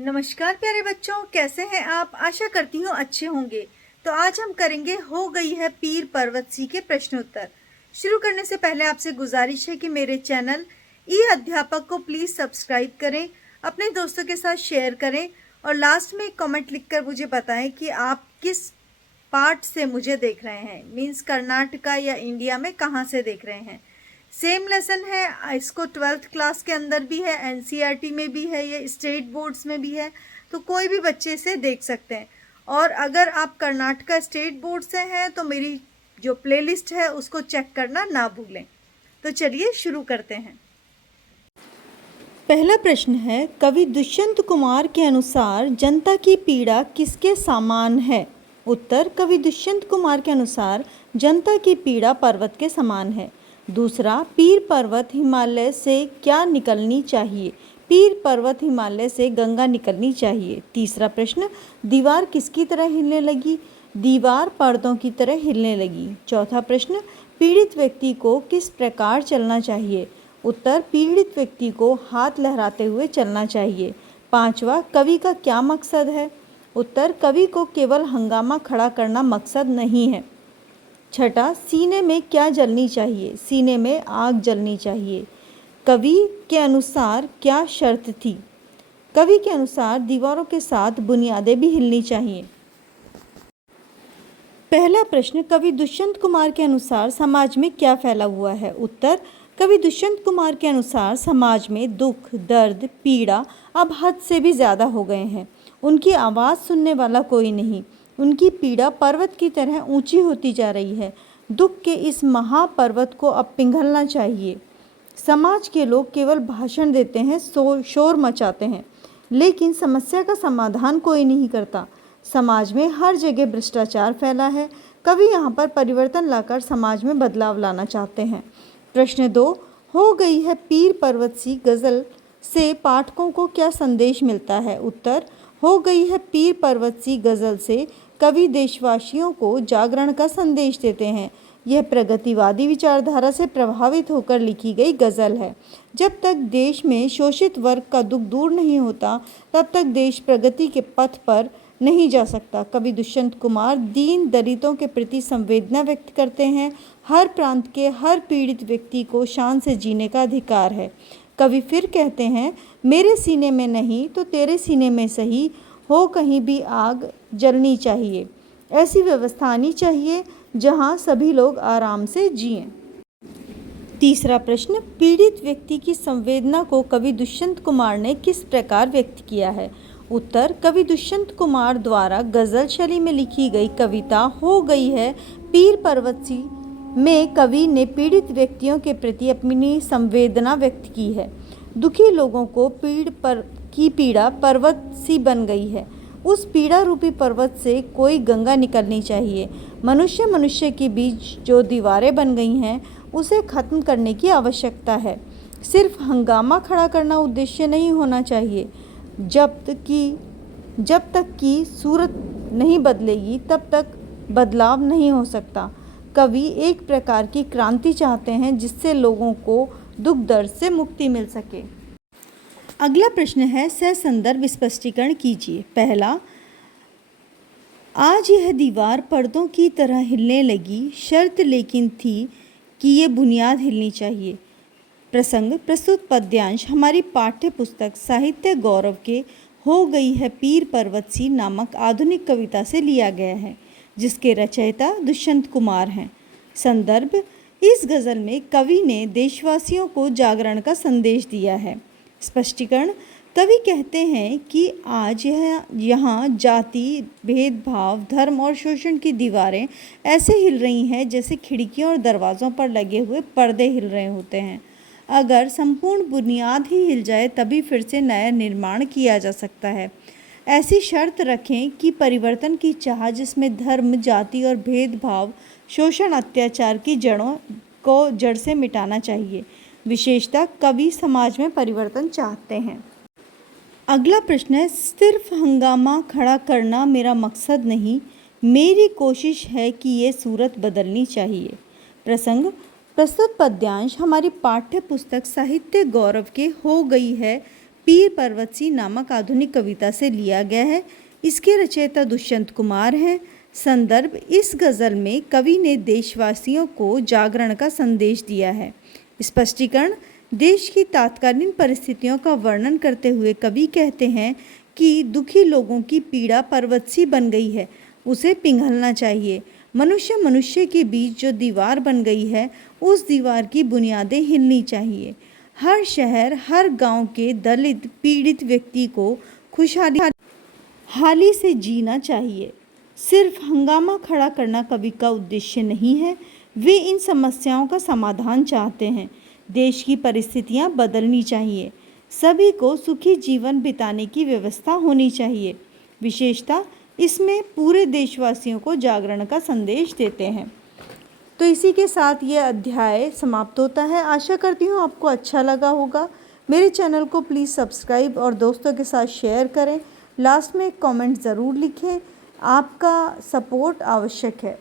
नमस्कार प्यारे बच्चों, कैसे हैं आप। आशा करती हूँ अच्छे होंगे। तो आज हम करेंगे हो गई है पीर पर्वत सी के प्रश्नोत्तर। शुरू करने से पहले आपसे गुजारिश है कि मेरे चैनल ई अध्यापक को प्लीज़ सब्सक्राइब करें, अपने दोस्तों के साथ शेयर करें और लास्ट में एक कमेंट लिखकर मुझे बताएं कि आप किस पार्ट से मुझे देख रहे हैं, मीन्स कर्नाटका या इंडिया में कहाँ से देख रहे हैं। सेम लेसन है, इसको 12th क्लास के अंदर भी है, एनसीईआरटी में भी है, ये स्टेट बोर्ड्स में भी है, तो कोई भी बच्चे इसे देख सकते हैं। और अगर आप कर्नाटका स्टेट बोर्ड से हैं तो मेरी जो प्लेलिस्ट है उसको चेक करना ना भूलें। तो चलिए शुरू करते हैं। पहला प्रश्न है, कवि दुष्यंत कुमार के अनुसार जनता की पीड़ा किसके समान है। उत्तर, कवि दुष्यंत कुमार के अनुसार जनता की पीड़ा पर्वत के समान है। दूसरा, पीर पर्वत हिमालय से क्या निकलनी चाहिए। पीर पर्वत हिमालय से गंगा निकलनी चाहिए। तीसरा प्रश्न, दीवार किसकी तरह हिलने लगी। दीवार पर्दों की तरह हिलने लगी। चौथा प्रश्न, पीड़ित व्यक्ति को किस प्रकार चलना चाहिए। उत्तर, पीड़ित व्यक्ति को हाथ लहराते हुए चलना चाहिए। पांचवा, कवि का क्या मकसद है। उत्तर, कवि को केवल हंगामा खड़ा करना मकसद नहीं है। छठा, सीने में क्या जलनी चाहिए। सीने में आग जलनी चाहिए। कवि के अनुसार क्या शर्त थी। कवि के अनुसार दीवारों के साथ बुनियादें भी हिलनी चाहिए। पहला प्रश्न, कवि दुष्यंत कुमार के अनुसार समाज में क्या फैला हुआ है। उत्तर, कवि दुष्यंत कुमार के अनुसार समाज में दुख, दर्द, पीड़ा अब हद से भी ज़्यादा हो गए हैं। उनकी आवाज़ सुनने वाला कोई नहीं। उनकी पीड़ा पर्वत की तरह ऊंची होती जा रही है। दुख के इस महापर्वत को अब पिघलना चाहिए। समाज के लोग केवल भाषण देते हैं, शोर मचाते हैं, लेकिन समस्या का समाधान कोई नहीं करता। समाज में हर जगह भ्रष्टाचार फैला है। कवि यहाँ पर परिवर्तन लाकर समाज में बदलाव लाना चाहते हैं। प्रश्न 2, हो गई है पीर पर्वत सी गज़ल से पाठकों को क्या संदेश मिलता है। उत्तर, हो गई है पीर पर्वत सी गज़ल से कवि देशवासियों को जागरण का संदेश देते हैं। यह प्रगतिवादी विचारधारा से प्रभावित होकर लिखी गई गज़ल है। जब तक देश में शोषित वर्ग का दुख दूर नहीं होता, तब तक देश प्रगति के पथ पर नहीं जा सकता। कवि दुष्यंत कुमार दीन दलितों के प्रति संवेदना व्यक्त करते हैं। हर प्रांत के हर पीड़ित व्यक्ति को शान से जीने का अधिकार है। कवि फिर कहते हैं, मेरे सीने में नहीं तो तेरे सीने में सही हो कहीं भी आग जलनी चाहिए। ऐसी व्यवस्था आनी चाहिए जहां सभी लोग आराम से जिएं। तीसरा प्रश्न, पीड़ित व्यक्ति की संवेदना को कवि दुष्यंत कुमार ने किस प्रकार व्यक्त किया है। उत्तर, कवि दुष्यंत कुमार द्वारा गज़ल शैली में लिखी गई कविता हो गई है पीर पर्वत सी में कवि ने पीड़ित व्यक्तियों के प्रति अपनी संवेदना व्यक्त की है। दुखी लोगों को पीड़ा पर्वत सी बन गई है। उस पीड़ा रूपी पर्वत से कोई गंगा निकलनी चाहिए। मनुष्य के बीच जो दीवारें बन गई हैं, उसे खत्म करने की आवश्यकता है। सिर्फ हंगामा खड़ा करना उद्देश्य नहीं होना चाहिए। जब तक कि सूरत नहीं बदलेगी, तब तक बदलाव नहीं हो सकता। कवि एक प्रकार की क्रांति चाहते हैं जिससे लोगों को दुख दर्द से मुक्ति मिल सके। अगला प्रश्न है, सह संदर्भ स्पष्टीकरण कीजिए। पहला, आज यह दीवार पर्दों की तरह हिलने लगी, शर्त लेकिन थी कि ये बुनियाद हिलनी चाहिए। प्रसंग, प्रस्तुत पद्यांश हमारी पाठ्य पुस्तक साहित्य गौरव के हो गई है पीर पर्वत सी नामक आधुनिक कविता से लिया गया है, जिसके रचयिता दुष्यंत कुमार हैं। संदर्भ, इस गज़ल में कवि ने देशवासियों को जागरण का संदेश दिया है। स्पष्टीकरण, कवि कहते हैं कि आज यहाँ जाति, भेदभाव, धर्म और शोषण की दीवारें ऐसे हिल रही हैं जैसे खिड़कियों और दरवाज़ों पर लगे हुए पर्दे हिल रहे होते हैं। अगर संपूर्ण बुनियाद ही हिल जाए तभी फिर से नया निर्माण किया जा सकता है। ऐसी शर्त रखें कि परिवर्तन की चाह, जिसमें धर्म, जाति और भेदभाव, शोषण, अत्याचार की जड़ों को जड़ से मिटाना चाहिए। विशेषतः कवि समाज में परिवर्तन चाहते हैं। अगला प्रश्न है, सिर्फ हंगामा खड़ा करना मेरा मकसद नहीं, मेरी कोशिश है कि ये सूरत बदलनी चाहिए। प्रसंग, प्रस्तुत पद्यांश हमारी पाठ्य पुस्तक साहित्य गौरव के हो गई है पीर पर्वत सी नामक आधुनिक कविता से लिया गया है। इसके रचयिता दुष्यंत कुमार हैं। संदर्भ, इस गज़ल में कवि ने देशवासियों को जागरण का संदेश दिया है। स्पष्टीकरण, देश की तत्कालीन परिस्थितियों का वर्णन करते हुए कवि कहते हैं कि दुखी लोगों की पीड़ा पर्वत सी बन गई है, उसे पिघलना चाहिए। मनुष्य के बीच जो दीवार बन गई है, उस दीवार की बुनियादें हिलनी चाहिए। हर शहर, हर गांव के दलित पीड़ित व्यक्ति को खुशहाली से जीना चाहिए। सिर्फ हंगामा खड़ा करना कवि का उद्देश्य नहीं है, वे इन समस्याओं का समाधान चाहते हैं। देश की परिस्थितियां बदलनी चाहिए, सभी को सुखी जीवन बिताने की व्यवस्था होनी चाहिए। विशेषता, इसमें पूरे देशवासियों को जागरण का संदेश देते हैं। तो इसी के साथ ये अध्याय समाप्त होता है। आशा करती हूँ आपको अच्छा लगा होगा। मेरे चैनल को प्लीज़ सब्सक्राइब और दोस्तों के साथ शेयर करें। लास्ट में एक कमेंट ज़रूर लिखें, आपका सपोर्ट आवश्यक है।